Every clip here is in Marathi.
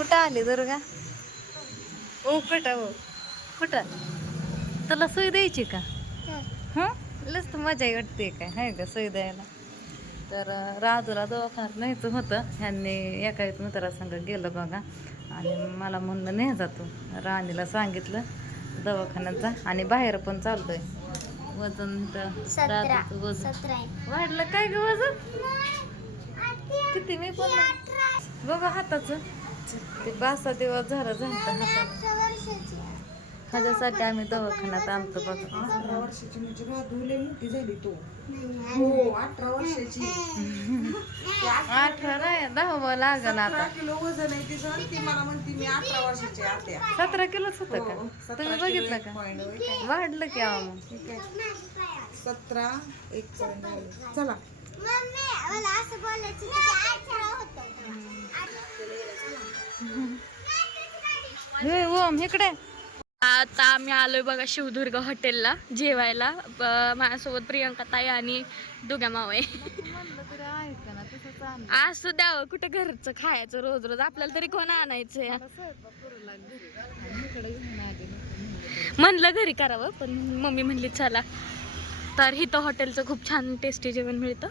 कुठं आली दुर्गा ओ कुठं हो? कुठं? तुला सोय द्यायची का? हं? लस तर मजा वाटते काय आहे का सोय द्यायला? तर राजूला दवाखान्यात न्यायचं होतं. ह्यांनी एका मित्रासंग गेलं बघा. आणि मला म्हणलं नाही जातो राणीला सांगितलं दवाखान्यात जा आणि बाहेर पण चाललोय वजन तर वजन. वाढलं काय ग वजन? किती मी पण बघा हाताचं. ते पाच सहा दिवस झालं झालं. ह्याच्यासाठी आम्ही दवाखान्यात आणतो बघा. अठरा वर्षाची म्हणजे राधू लय मोठी झाली तो. नाही, हो अठरा वर्षाची. अठरा नाही दहावं लागन सतरा आता किलो वजन आहे तिचं आणि ती मला म्हणते मी अठरा वर्षाची आत्या. सतरा किलोच होतं हो, का? सतरा तुम्ही किलो बघितलं एक का? point होय काय? वाढलं की अहो मग ठीक आहे. सतरा एक झाले चला. मम्मी मला असं बोलायचं की अठरा होतं. हे ओम इकडे. आता आम्ही आलोय बघा शिवदुर्ग हॉटेलला जेवायला. माझ्यासोबत प्रियंका ताई आणि दुग्या मावळे. असं द्यावं कुठं घरचं खायचं रोज रोज? आपल्याला तरी कोण आणायचं म्हणलं घरी करावं पण मम्मी म्हणली चला. तर इथं हॉटेलचं खूप छान टेस्टी जेवण मिळतं.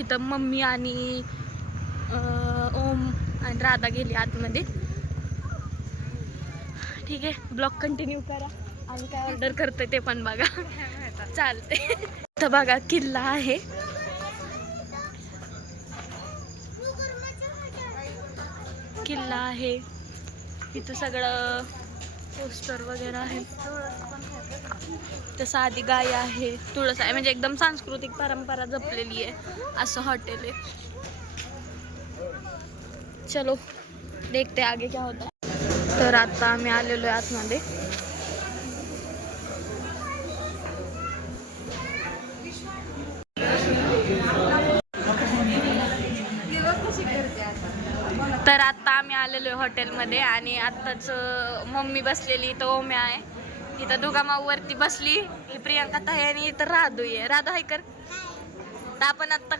इथं मम्मी आणि ओम आणि राधा गेली आतमध्ये. ठीक आहे ब्लॉग कंटिन्यू करा. आणि काय ऑर्डर करते ते पण बघा. चालते इथं बघा किल्ला आहे. किल्ला आहे. इथं सगळं पोस्टर वगैरे आहे. तसं आधी गाय आहे तुळस आहे. म्हणजे एकदम सांस्कृतिक परंपरा जपलेली आहे. असं हॉटेल आहे. चलो देखते आगे क्या होता तर आता आम्ही आलेलो आहे आतमध्ये. तर आत्ता आम्ही आलेलो आहे हॉटेलमध्ये आणि आत्ताच मम्मी बसलेली तर ओम्या आहे. इथं दुगामावरती बसली. ही प्रियंका ताई आणि इथं राधू आहे. राधू आहे कर. तर आपण आत्ता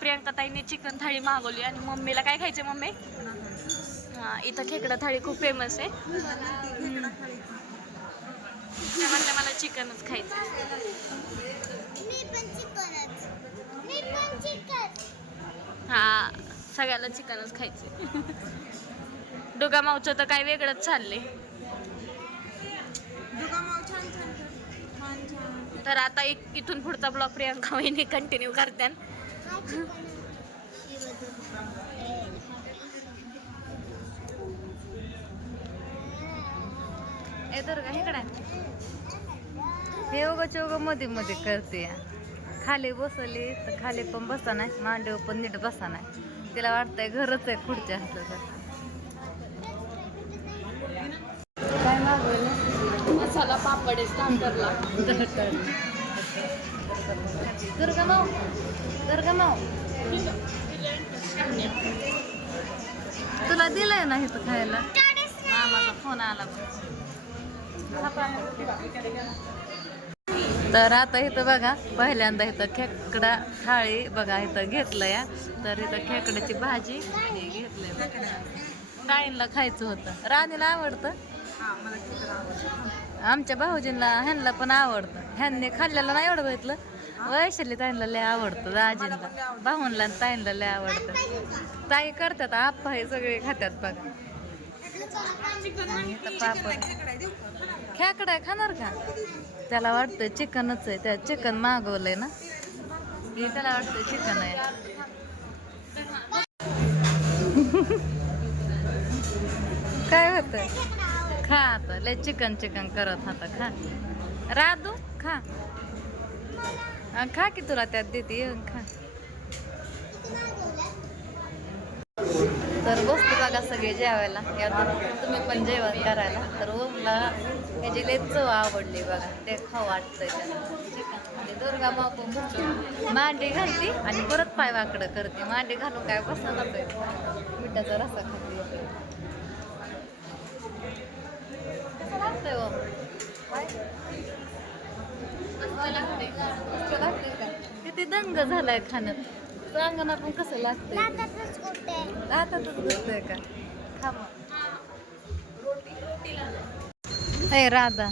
प्रियंका ताईने चिकन थाळी मागवली आणि मम्मीला काय खायचे मम्मी? हां इथं खेकडा थाळी खूप फेमस आहे. हम्म. मला चिकनच खायचं मी पण चिकनच मी पण चिकन हा सगळ्याला चिकनच खायचे डोगा मावचं तर काय वेगळंच छान तर आता एक इथून पुढचा ब्लॉग प्रियंका वहिनी कंटिन्यू करते इकडे हे उगं चौगमध्ये मध्ये करते. खाली बसवली तर खाली पण बसा नाही मांडीवर पण नीट बसा नाही. तिला वाटतंय घरच आहे खुर्च्या काय मागवलं? मसाला पापड आहे स्टार्टरला. दुर्गा माऊ दुर्गा माऊ तुला दिलंय ना इथं खायला? मामाचा फोन आला. तर आता इथं बघा पहिल्यांदा इथं खेकडा थाळी बघा इथं घेतलं या तर इथं खेकड्याची भाजी घेतलं ताईंला खायचं होतं. राणीला आवडतं? आमच्या भाऊजींना ह्यांना पण आवडतं. ह्यांनी खाल्लेलं नाही एवढं बघितलं. वैशाली ताईंला लय आवडतं राजींना. भाऊंला आणि ताईंला लय आवडतं. ताई करतात आप्पा हे सगळे खात्यात बघा. आणि पापड. खेकडा खाणार का? त्याला वाटतं चिकनच आहे त्या चिकन मागवलंय ना. त्याला वाटतं चिकन आहे. काय होतं? खा आता लय चिकन चिकन करत होता खा. राधू खा. खा की तुला त्यात देते खा. तर बसतो बघा सगळे जेवायला. यातून तुम्ही पण जेवण करायला. तर ओमला ह्याची लय चव आवडली बघा ते खाऊ वाटतंय त्याला. आणि दुर्गा बापू पण बसली. मांडी आणि परत पाय वाकडं करते. मांडी घालून काय बसणार मिठाचा रसा खाते. कसं लागतंय. ओम लागते किती दंग झालाय खाण्यात. ना पण कसं लागतंय? ते. दातातच घुसतंय का? हे. राधा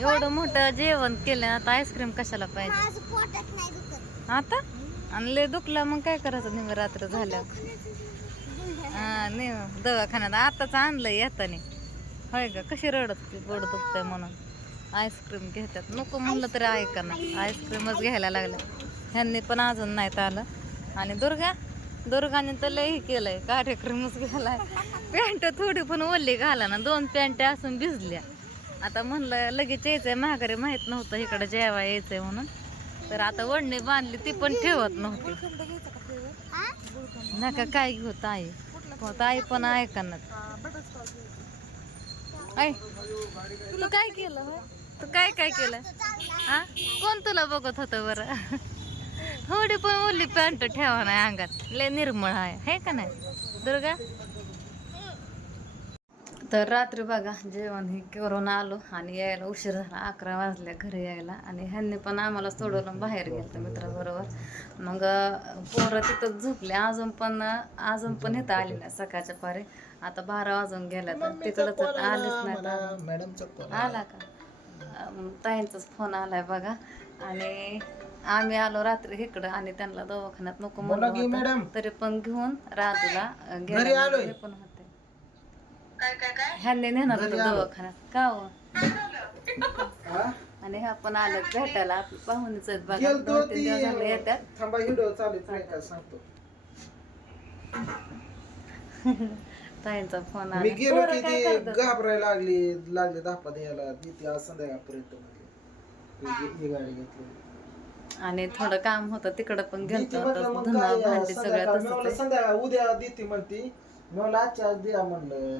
एवढं मोठं जेवण केलं आता आईस्क्रीम कशाला पाहिजे? आता? आणि लय दुखला मग काय करायचं? निम रात्र झाल्यावर हा नाही दवाखान्यात. आताच आणलंय येताने. होय का कशी रडत पोट दुखतंय म्हणून. आईस्क्रीम घेतात. नको म्हणलं तरी ऐका ना आईस्क्रीमच घ्यायला लागलं ह्यांनी पण अजून नाहीत आलं. आणि दुर्गा दुर्गाने तर लय केलंय कार्यक्रमच केलाय. पॅन्ट थोडी पण ओली घाला ना दोन पॅन्ट असून भिजल्या. आता म्हणलं लगेच यायचंय महागारी माहीत नव्हतं इकडं जेवा यायचंय म्हणून. तर आता वडणी बांधली ती पण ठेवत नव्हती. नका काय घेऊ ताई. हो, ताई पण ऐका ना ऐ तू काय केलं तू काय काय केलं? हा कोण तुला बघत होतं बरं? थोडी पण ओली पॅन्ट ठेवा नाही अंगात. लय निर्मळ आहे. हे का नाही? दुर्गा? तर रात्री बघा जेवण हे करून आलो आणि यायला उशीर झाला. अकरा वाजल्या घरी यायला आणि ह्यांनी पण आम्हाला सोडवलं बाहेर गेलं मित्राबरोबर. मग पोरं तिथंच झोपले. अजून पण अजून पण इथं आले नाही सकाळच्या पारी. आता बारा वाजून गेल्या तर तिकडंच आलेच नाही तर. मॅडमचा फोन आला का? ताईंचाच फोन आलाय बघा. आणि आम्ही आलो रात्री इकडं आणि त्यांना दवाखान्यात नको बोला की म्हणलं मॅडम. होतं. तरी पण घेऊन राजूला अं, घरी गेला आलोय. मी पण होते. ह्यांनी नेणार होतं दवाखान्यात. का हो? हा? आणि ह्या पण आल्यात भेटायला. आपली पाहुणीच आहेत बघा. गेलतो दोन तीन ती. दिवस झाले येतात थांबा व्हिडिओ चालू आहे, काय सांगतो. ताईंचा फोन मी आला. गेलो पोरं की काय ती करतात? घाबरायला लागली लागले धापा द्यायला. ती ती आज संध्याकाळपर्यंत म्हणली. ही- ही गाडी घेतली. आणि थोडं काम होतं तिकडं पण गेलतो धुणं काय, भांडी सगळं संध्याकाळ- मी तसंच म्हणलं आहे. संध्याकाळ उद्या देते म्हणती. मी म्हणलं आजच्या आज द्या म्हणलं.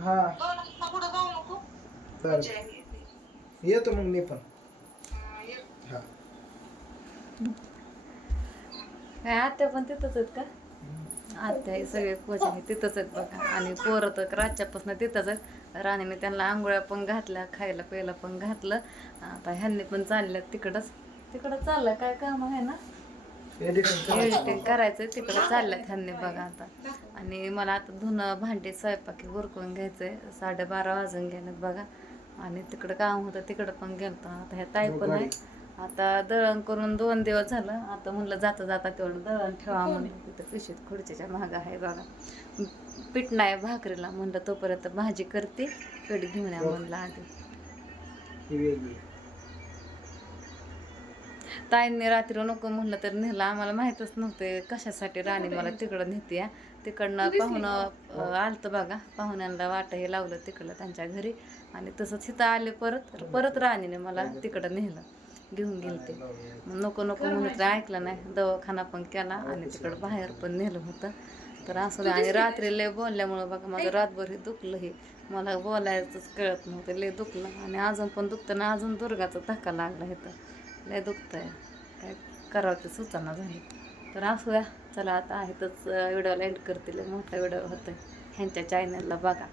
हा. येतो मग मी पण. हा. काय आत्या पण तिथंच आहेत का? आत्या हे सगळे कोचिंग तिथंच आहेत बघा. आणि पोरं तर रातच्यापासून तिथंच आहेत. राणीने त्यांना आंघोळ्या पण घातल्या खायला प्यायला पण घातलं. आता ह्यांनी पण चालल्या तिकडंच. तिकडं चाललं काय काम आहे ना? एडिटिंग करायचं करायचंय तिकडं चालल्यात ह्यांनी बघा आता. आणि मला आता धुणं भांडी स्वयंपाकी उरकून घ्यायचंय. साडेबारा वाजून गेलेत बघा. आणि तिकडं काम होतं तिकडं पण गेलतो. आता ह्या ताई पण आहे आता दळण करून दोन दिवस झालं. आता म्हणलं जाता जाता तेवढं दळण ठेवा म्हणून. तिथं पिशवीत खुर्चीच्या महाग आहे बघा. पीठ नाही भाकरीला. म्हणलं तोपर्यंत भाजी करते. पीठ घेऊन या म्हणलं आधी. ताईंनी रात्री नको म्हणलं तर नेलं. आम्हाला माहीतच नव्हते कशासाठी राणी मला तिकडं नेते तिकडनं पाहुणं आलतं बघा. पाहुण्यांना वाट हे लावलं तिकडं त्यांच्या घरी. आणि तसंच इथं आले परत. परत राणीने मला तिकडं नेलं. घेऊन गेलते. मग नको नको म्हणून तर ऐकलं नाही. दवाखाना पण केला आणि तिकडं बाहेर पण नेलं होतं. तर असं आणि रात्री लय बोलल्यामुळं बघा माझं रातभर हे दुखलं हे. मला बोलायचंच कळत नव्हतं. लय दुखलं. आणि अजून पण दुखतं ना अजून दुर्गाचा धक्का लागला इथं. लय दुखतंय. काय करावं ते सुचना झाली. तर असू द्या. चला आता आहेतच व्हिडिओला एंड करतील मोठा व्हिडिओ होतोय. ह्यांच्या चॅनलला बघा.